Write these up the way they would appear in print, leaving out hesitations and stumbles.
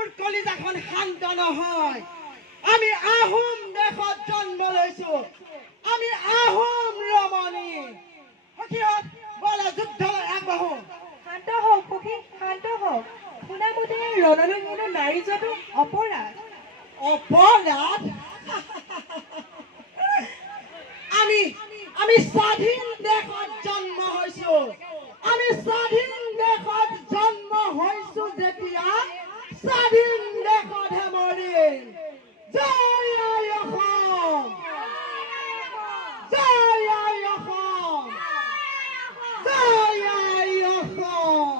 মোৰ কলিজাখন শান্ত নহয়। আমি আহোম দেশত জন্ম লৈছো, আমি আহোম ৰমণী। সখীহঁত বলা যুদ্ধলৈ আগবাঢ়ো। শান্ত হওক সখী, শান্ত হওক। শুনামতে ৰণলৈ হেনো নাৰী যোৱাটো অপৰাধ। অপৰাধ? আমি স্বাধীন দেশত জন্ম হৈছো, আমি স্বাধীন দেশত জন্ম হৈছো যেতিয়া স্বাধীন দেশতহে মৰিম। জয় আই অসম, জয় আই অসম, জয় আই অসম।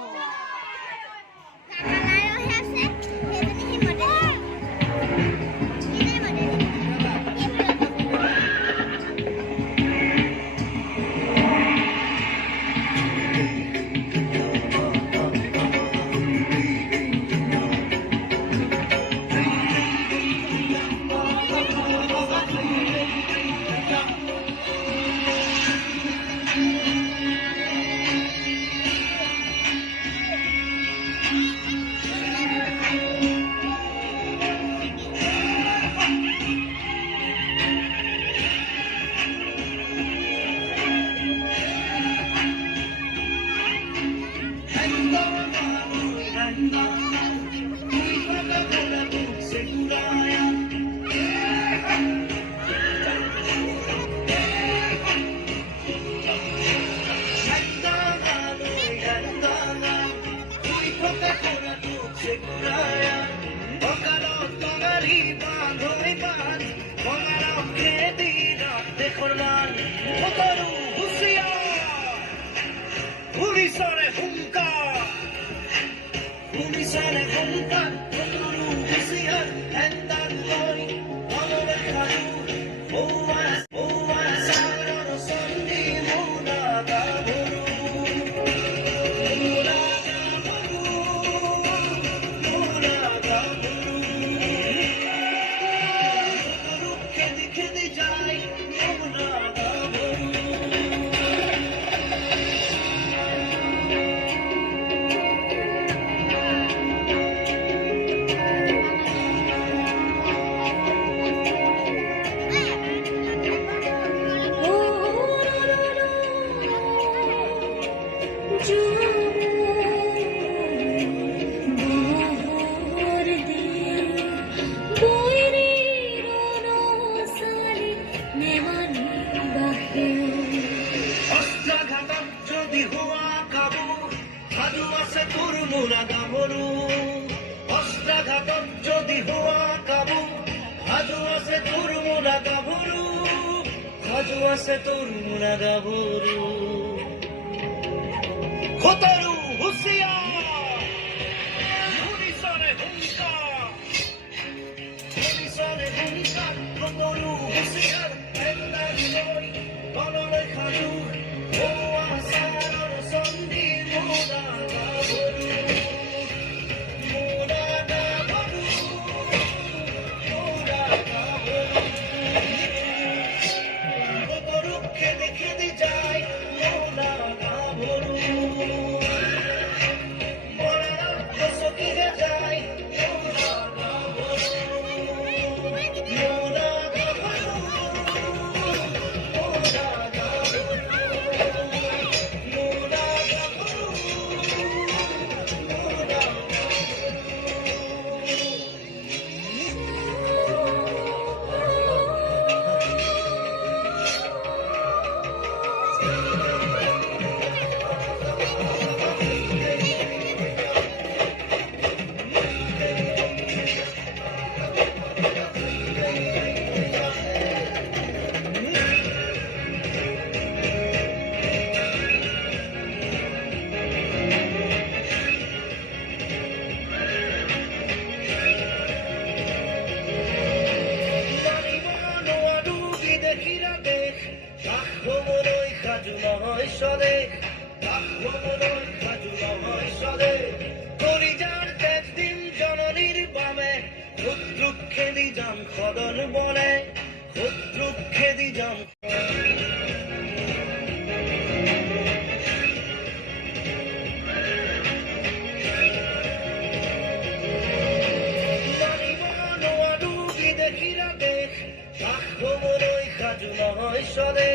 সদে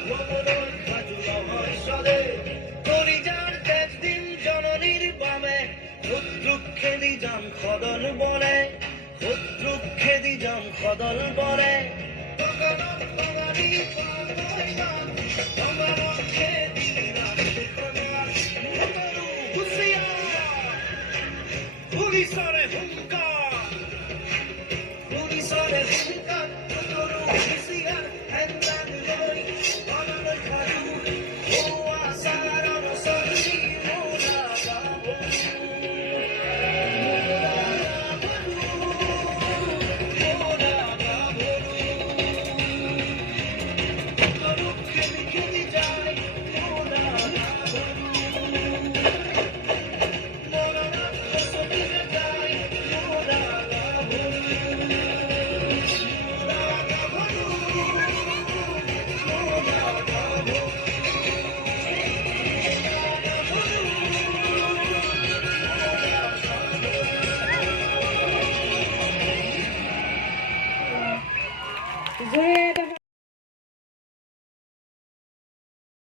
ভ্রমণর খাজুল হয় সদে কলিজার তেজ দিন জননীর বামে ক্ষুদ্রুক খেদি যান খদল বলে ক্ষুদ্রুক খেদি যান খদল বলে Boogie